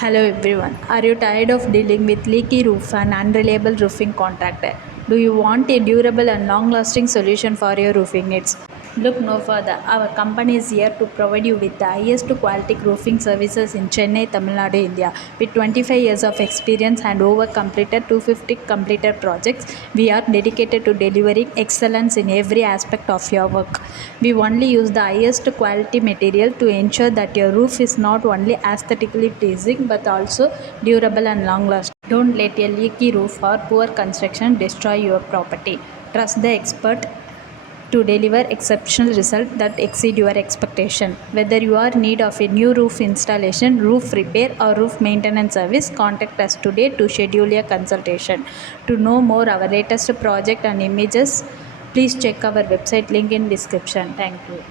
Hello everyone. Are you tired of dealing with leaky roof and unreliable roofing contractor? Do you want a durable and long-lasting solution for your roofing needs? Look no further. Our company is here to provide you with the highest quality roofing services in Chennai, Tamil Nadu, India. With 25 years of experience and over completed 250 completed projects, we are dedicated to delivering excellence in every aspect of your work. We only use the highest quality material to ensure that your roof is not only aesthetically pleasing but also durable and long lasting. Don't let a leaky roof or poor construction destroy your property. Trust the expert to deliver exceptional results that exceed your expectation. Whether you are in need of a new roof installation, roof repair or roof maintenance service, contact us today to schedule a consultation. To know more our latest project and images, please check our website link in description. Thank you.